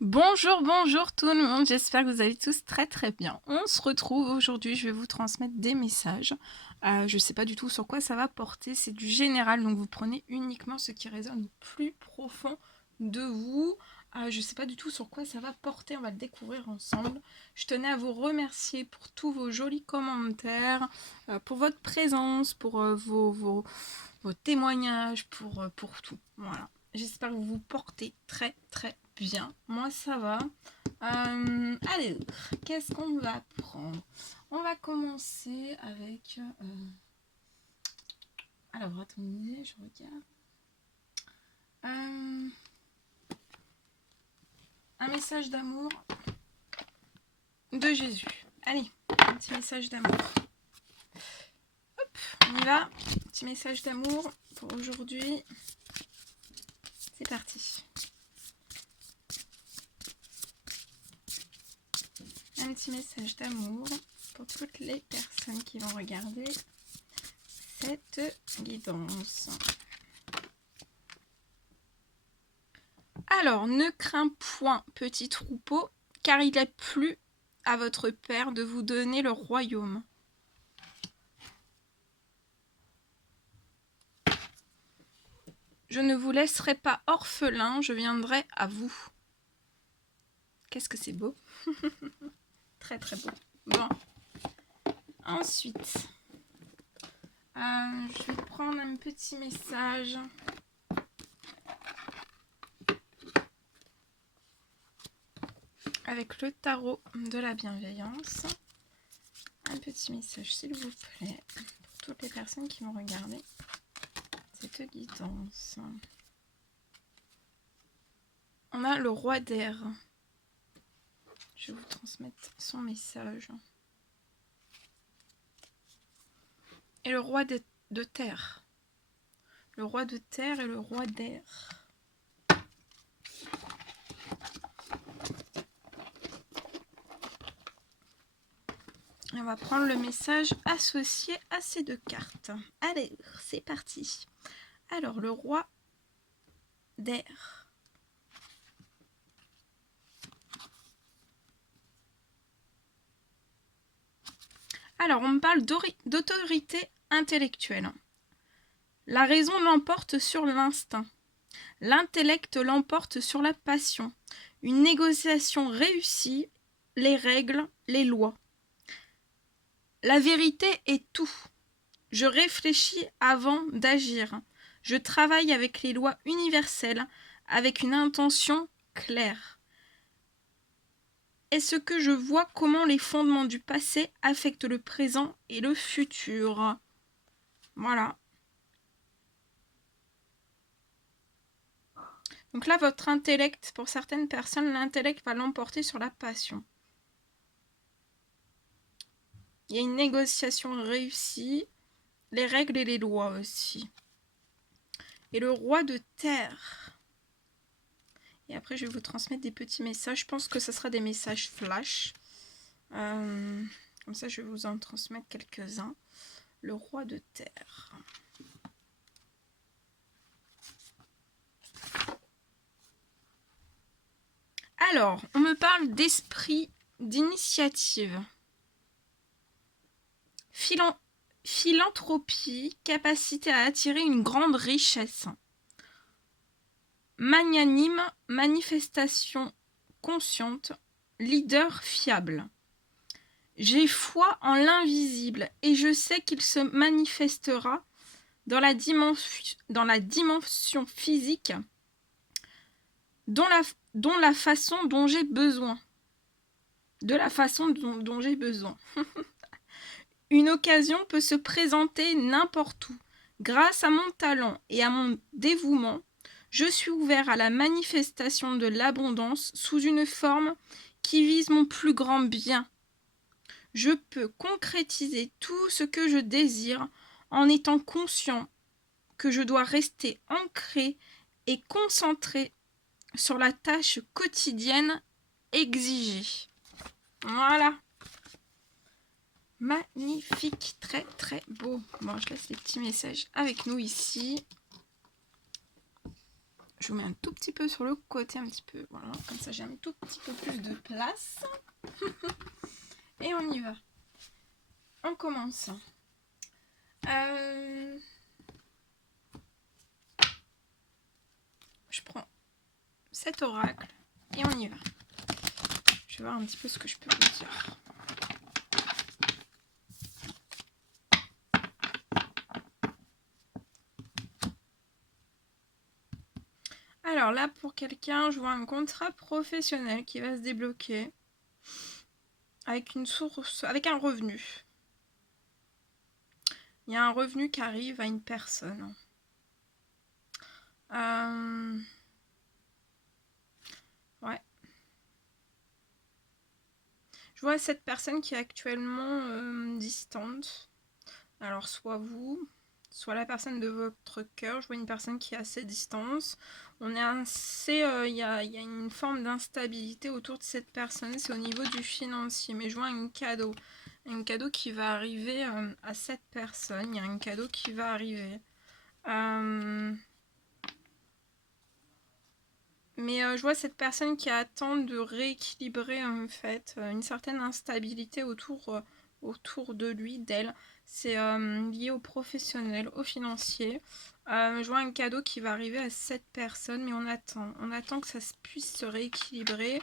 Bonjour, bonjour tout le monde, j'espère que vous allez tous très très bien. On se retrouve aujourd'hui, je vais vous transmettre des messages. Je ne sais pas du tout sur quoi ça va porter, c'est du général, donc vous prenez uniquement ce qui résonne au plus profond de vous. Je ne sais pas du tout sur quoi ça va porter, on va le découvrir ensemble. Je tenais à vous remercier pour tous vos jolis commentaires, pour votre présence, pour vos témoignages, pour tout. Voilà. J'espère que vous vous portez très très bien. Moi ça va. Allez, qu'est-ce qu'on va prendre? On va commencer avec... alors attendez, je regarde. Un message d'amour de Jésus. Allez, un petit message d'amour. Hop, on y va. Petit message d'amour pour aujourd'hui. C'est parti. Un petit message d'amour pour toutes les personnes qui vont regarder cette guidance. Alors, ne crains point, petit troupeau, car il est plu à votre Père de vous donner le royaume. Je ne vous laisserai pas orphelin, je viendrai à vous. Qu'est-ce que c'est beau. Très très beau. Bon. Ensuite, je vais prendre un petit message. Avec le tarot de la bienveillance. Un petit message, s'il vous plaît, pour toutes les personnes qui vont regarder cette guidance. On a le roi d'air. Je vais vous transmettre son message. Et le roi de terre. Le roi de terre et le roi d'air. On va prendre le message associé à ces deux cartes. Allez, c'est parti. Alors, le roi d'air. Alors, on me parle d'autorité intellectuelle. La raison l'emporte sur l'instinct. L'intellect l'emporte sur la passion. Une négociation réussie, les règles, les lois. La vérité est tout. Je réfléchis avant d'agir. Je travaille avec les lois universelles, avec une intention claire. Est-ce que je vois comment les fondements du passé affectent le présent et le futur? Voilà. Donc là, votre intellect, pour certaines personnes, l'intellect va l'emporter sur la passion. Il y a une négociation réussie, les règles et les lois aussi. Et le roi de terre. Et après, je vais vous transmettre des petits messages. Je pense que ce sera des messages flash. Comme ça, je vais vous en transmettre quelques-uns. Le roi de terre. Alors, on me parle d'esprit d'initiative. Philanthropie, capacité à attirer une grande richesse. Magnanime, manifestation consciente, leader fiable. J'ai foi en l'invisible et je sais qu'il se manifestera dans la dimension physique dont la façon dont j'ai besoin. De la façon dont j'ai besoin. Une occasion peut se présenter n'importe où. Grâce à mon talent et à mon dévouement, je suis ouvert à la manifestation de l'abondance sous une forme qui vise mon plus grand bien. Je peux concrétiser tout ce que je désire en étant conscient que je dois rester ancré et concentré sur la tâche quotidienne exigée. Voilà. Magnifique, très très beau. Bon, je laisse les petits messages avec nous ici. Je vous mets un tout petit peu sur le côté, un petit peu. Voilà, comme ça j'ai un tout petit peu plus de place. Et on y va. On commence. Je prends cet oracle et on y va. Je vais voir un petit peu ce que je peux vous dire. Alors là, pour quelqu'un, je vois un contrat professionnel qui va se débloquer avec une source, avec un revenu. Il y a un revenu qui arrive à une personne. Ouais. Je vois cette personne qui est actuellement distante. Alors soit vous, soit la personne de votre cœur. Je vois une personne qui est à cette distance. On est assez, il y a une forme d'instabilité autour de cette personne. C'est au niveau du financier. Mais je vois un cadeau qui va arriver à cette personne. Il y a un cadeau qui va arriver. Mais je vois cette personne qui attend de rééquilibrer en fait une certaine instabilité autour de lui, d'elle. C'est lié au professionnel, au financier. Je vois un cadeau qui va arriver à cette personne, mais on attend que ça puisse se rééquilibrer.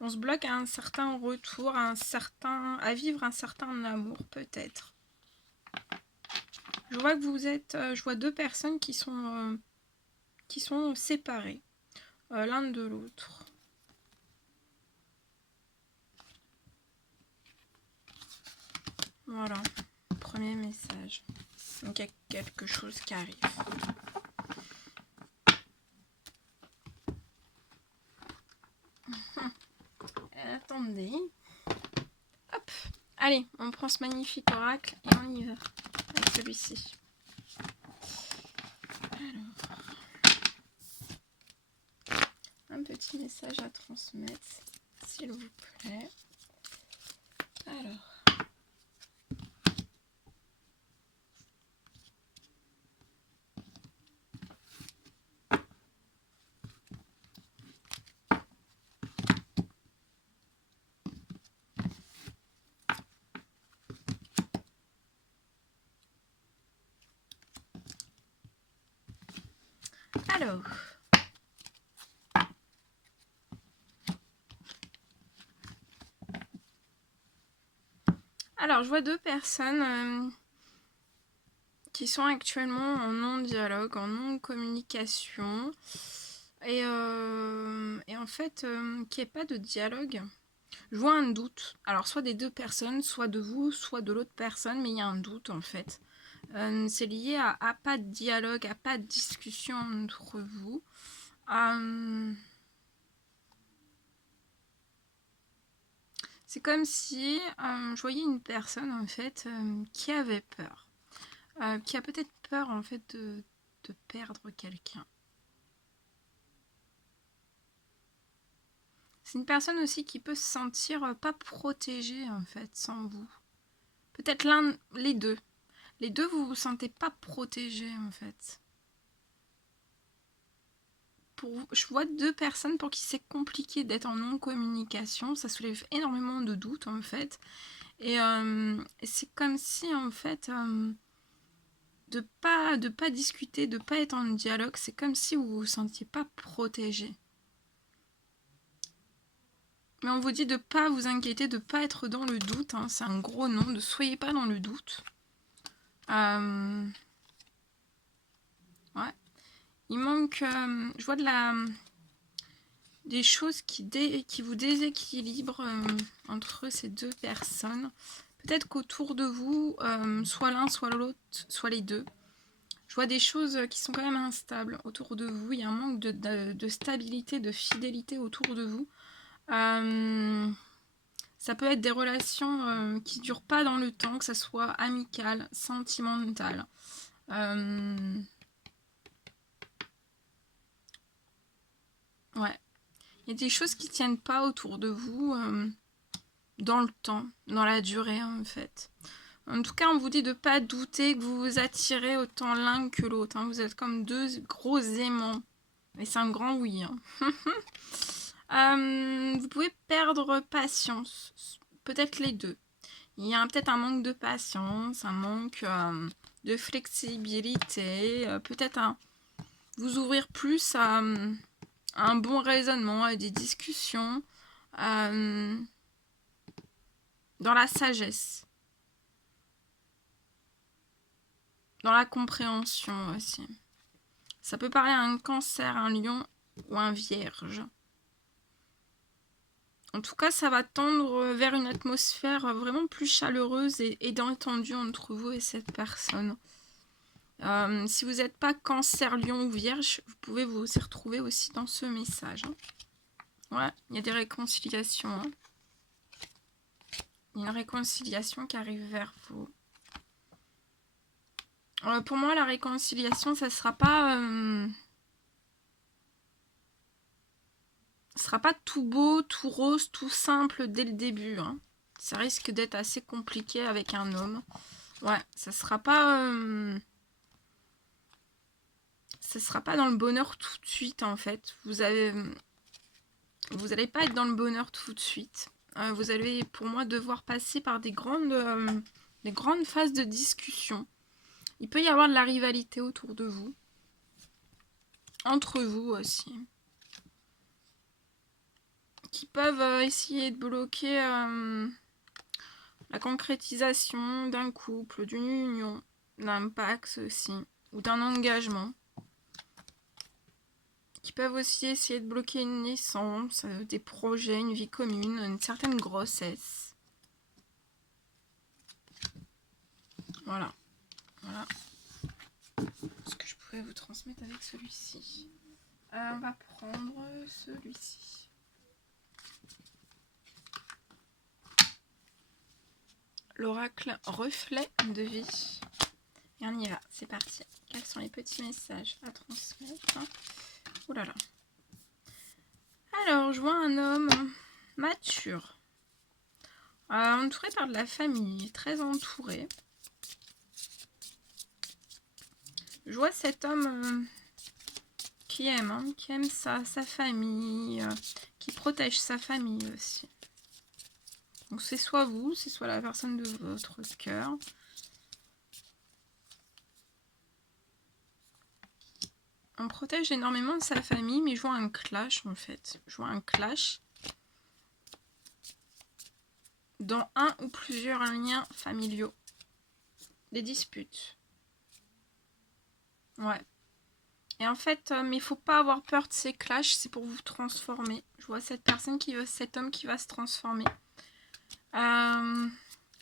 On se bloque à un certain retour, à vivre un certain amour peut-être. Je vois que vous êtes, je vois deux personnes qui sont séparées. L'un de l'autre. Voilà, premier message. Donc il y a quelque chose qui arrive. Attendez. Hop. Allez, on prend ce magnifique oracle et on y va avec celui-ci. Alors, un petit message à transmettre, s'il vous plaît. Alors. Alors, je vois deux personnes qui sont actuellement en non-dialogue, en non-communication. Et en fait, qu'il n'y ait pas de dialogue. Je vois un doute. Alors, soit des deux personnes, soit de vous, soit de l'autre personne, mais il y a un doute en fait. C'est lié à pas de dialogue, à pas de discussion entre vous. C'est comme si je voyais une personne en fait qui avait peur. Qui a peut-être peur en fait de perdre quelqu'un. C'est une personne aussi qui peut se sentir pas protégée en fait sans vous. Peut-être les deux. Les deux, vous vous sentez pas protégés en fait. Je vois deux personnes pour qui c'est compliqué d'être en non-communication. Ça soulève énormément de doutes en fait. Et c'est comme si en fait de pas discuter, de pas être en dialogue, c'est comme si vous vous sentiez pas protégé. Mais on vous dit de pas vous inquiéter, de pas être dans le doute. Hein, c'est un gros non. Ne soyez pas dans le doute. Ouais. Il manque... je vois des choses qui vous déséquilibrent entre ces deux personnes. Peut-être qu'autour de vous, soit l'un, soit l'autre, soit les deux. Je vois des choses qui sont quand même instables autour de vous. Il y a un manque de stabilité, de fidélité autour de vous. Ça peut être des relations qui ne durent pas dans le temps, que ça soit amical, sentimental. Ouais. Il y a des choses qui ne tiennent pas autour de vous dans le temps, dans la durée en fait. En tout cas, on vous dit de ne pas douter que vous vous attirez autant l'un que l'autre. Hein. Vous êtes comme deux gros aimants. Mais c'est un grand oui. Hein. Vous pouvez perdre patience. Peut-être les deux. Il y a peut-être un manque de patience, un manque de flexibilité. Peut-être vous ouvrir plus à un bon raisonnement, à des discussions. Dans la sagesse. Dans la compréhension aussi. Ça peut parler à un cancer, un lion ou un vierge. En tout cas, ça va tendre vers une atmosphère vraiment plus chaleureuse et détendue entre vous et cette personne. Si vous n'êtes pas cancer, lion ou vierge, vous pouvez vous y retrouver aussi dans ce message. Hein. Ouais, il y a des réconciliations. Hein. Il y a une réconciliation qui arrive vers vous. Pour moi, la réconciliation, ça sera pas... ce sera pas tout beau, tout rose, tout simple dès le début. Hein. Ça risque d'être assez compliqué avec un homme. Ouais, ça sera pas... ça sera pas dans le bonheur tout de suite, en fait. Vous allez pas être dans le bonheur tout de suite. Vous allez, pour moi, devoir passer par des grandes phases de discussion. Il peut y avoir de la rivalité autour de vous. Entre vous aussi. Qui peuvent essayer de bloquer la concrétisation d'un couple, d'une union, d'un pacte aussi, ou d'un engagement. Qui peuvent aussi essayer de bloquer une naissance, des projets, une vie commune, une certaine grossesse. Voilà. Voilà ce que je pouvais vous transmettre avec celui-ci. On va prendre celui-ci. L'oracle reflet de vie. Et on y va, c'est parti. Quels sont les petits messages à transmettre? Ouh là là. Alors, je vois un homme mature. Entouré par de la famille, très entouré. Je vois cet homme qui aime sa famille, qui protège sa famille aussi. Donc c'est soit vous, c'est soit la personne de votre cœur. On protège énormément sa famille, mais je vois un clash en fait. Je vois un clash dans un ou plusieurs liens familiaux. Des disputes. Ouais. Et en fait, mais il faut pas avoir peur de ces clashs, c'est pour vous transformer. Je vois cet homme qui va se transformer.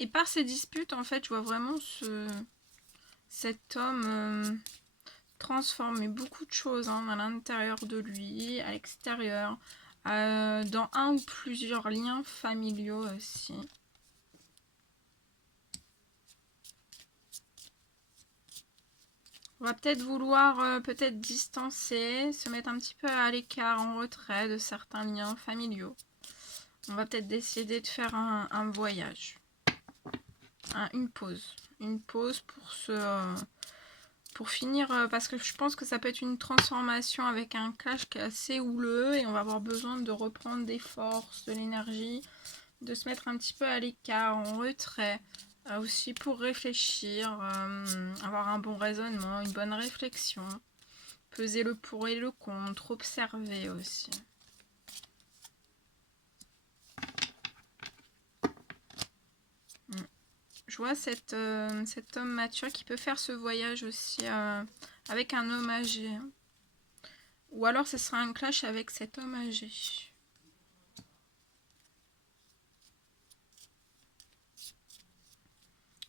Et par ces disputes, en fait, je vois vraiment cet homme transformer beaucoup de choses à l'intérieur de lui, à l'extérieur, dans un ou plusieurs liens familiaux aussi. On va peut-être vouloir peut-être distancer, se mettre un petit peu à l'écart, en retrait de certains liens familiaux. On va peut-être décider de faire un voyage. Une pause. Une pause pour finir, parce que je pense que ça peut être une transformation avec un clash qui est assez houleux et on va avoir besoin de reprendre des forces, de l'énergie, de se mettre un petit peu à l'écart, en retrait. Aussi pour réfléchir, avoir un bon raisonnement, une bonne réflexion, peser le pour et le contre, observer aussi. Je vois cet homme mature qui peut faire ce voyage aussi avec un homme âgé. Ou alors ce sera un clash avec cet homme âgé.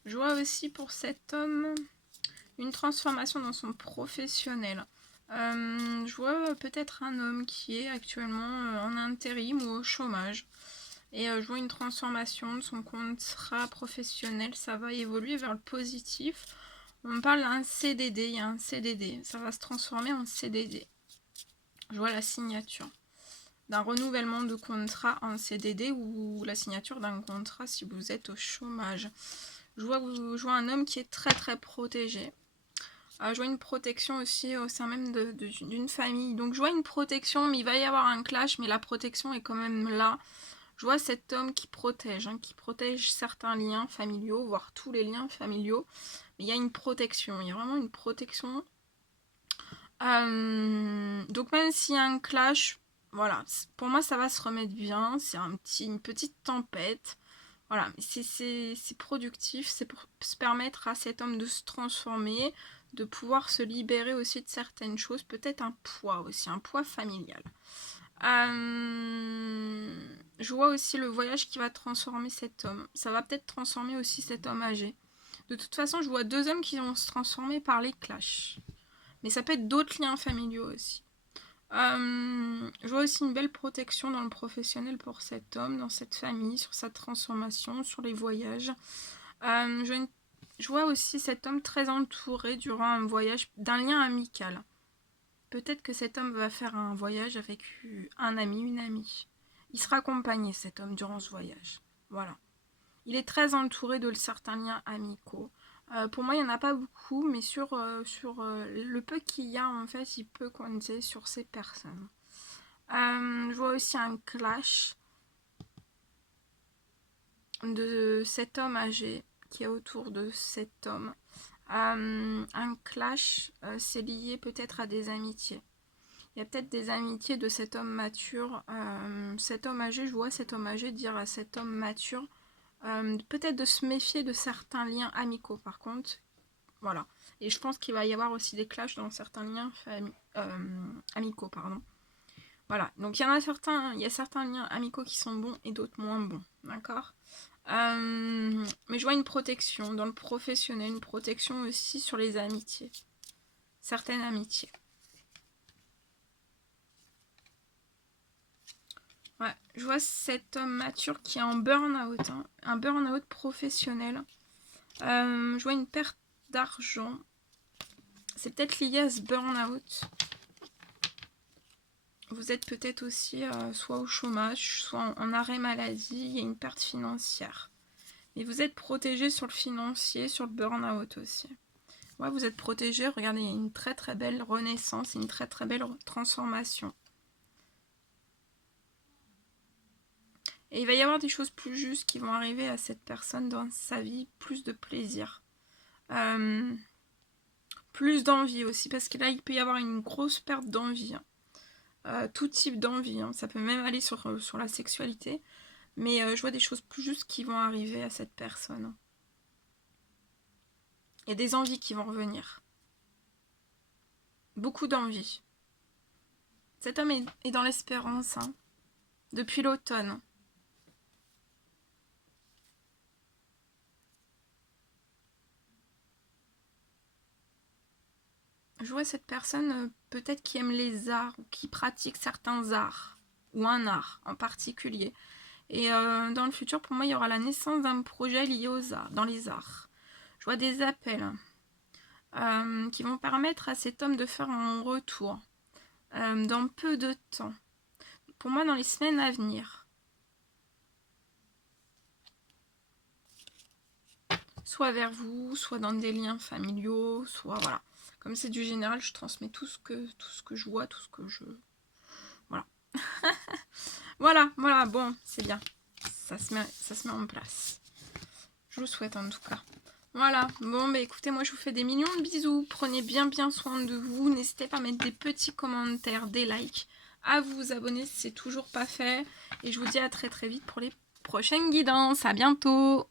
Je vois aussi pour cet homme une transformation dans son professionnel. Je vois peut-être un homme qui est actuellement en intérim ou au chômage. Et je vois une transformation de son contrat professionnel. Ça va évoluer vers le positif. On parle d'un CDD. Il y a un CDD. Ça va se transformer en CDD. Je vois la signature d'un renouvellement de contrat en CDD ou la signature d'un contrat si vous êtes au chômage. Je vois un homme qui est très très protégé. Je vois une protection aussi au sein même d'une famille. Donc je vois une protection, mais il va y avoir un clash, mais la protection est quand même là. Je vois cet homme qui protège certains liens familiaux, voire tous les liens familiaux. Mais il y a une protection, il y a vraiment une protection. Donc même s'il y a un clash, voilà, pour moi ça va se remettre bien. C'est une petite tempête. Voilà, c'est productif, c'est pour se permettre à cet homme de se transformer, de pouvoir se libérer aussi de certaines choses, peut-être un poids aussi, un poids familial. Je vois aussi le voyage qui va transformer cet homme. Ça va peut-être transformer aussi cet homme âgé. De toute façon, je vois 2 hommes qui vont se transformer par les clashs. Mais ça peut être d'autres liens familiaux aussi. Je vois aussi une belle protection dans le professionnel pour cet homme, dans cette famille, sur sa transformation, sur les voyages. Je vois aussi cet homme très entouré durant un voyage d'un lien amical. Peut-être que cet homme va faire un voyage avec un ami, une amie. Il sera accompagné, cet homme, durant ce voyage. Voilà. Il est très entouré de certains liens amicaux. Pour moi, il n'y en a pas beaucoup, mais sur le peu qu'il y a, en fait, il peut compter sur ces personnes. Je vois aussi un clash de cet homme âgé qui est autour de cet homme. Un clash, c'est lié peut-être à des amitiés. Il y a peut-être des amitiés de cet homme mature. Cet homme âgé, je vois cet homme âgé dire à cet homme mature, peut-être de se méfier de certains liens amicaux par contre. Voilà. Et je pense qu'il va y avoir aussi des clashs dans certains liens amicaux, pardon. Voilà. Donc il y a certains liens amicaux qui sont bons et d'autres moins bons. D'accord. Mais je vois une protection dans le professionnel, une protection aussi sur les amitiés. Certaines amitiés. Ouais, je vois cet homme mature qui est en burn-out, hein, un burn-out professionnel. Je vois une perte d'argent. C'est peut-être lié à ce burn-out. Vous êtes peut-être aussi soit au chômage, soit en arrêt maladie. Il y a une perte financière. Mais vous êtes protégé sur le financier, sur le burn-out aussi. Ouais, vous êtes protégé. Regardez, il y a une très très belle renaissance, une très très belle transformation. Et il va y avoir des choses plus justes qui vont arriver à cette personne dans sa vie, plus de plaisir. Plus d'envie aussi, parce que là, il peut y avoir une grosse perte d'envie. Hein. Tout type d'envie, hein. Ça peut même aller sur la sexualité. Mais je vois des choses plus justes qui vont arriver à cette personne. Il y a des envies qui vont revenir. Beaucoup d'envie. Cet homme est dans l'espérance, hein, depuis l'automne. Je vois cette personne peut-être qui aime les arts ou qui pratique certains arts ou un art en particulier. Et dans le futur, pour moi, il y aura la naissance d'un projet lié aux arts, dans les arts. Je vois des appels qui vont permettre à cet homme de faire un retour dans peu de temps. Pour moi, dans les semaines à venir. Soit vers vous, soit dans des liens familiaux, soit voilà. Comme c'est du général, je transmets tout ce que je vois, tout ce que je... Voilà. voilà, bon, c'est bien. Ça se met en place. Je vous souhaite en tout cas. Voilà, bon bah écoutez, moi je vous fais des millions de bisous. Prenez bien soin de vous. N'hésitez pas à mettre des petits commentaires, des likes, à vous abonner si c'est toujours pas fait. Et je vous dis à très vite pour les prochaines guidances. À bientôt.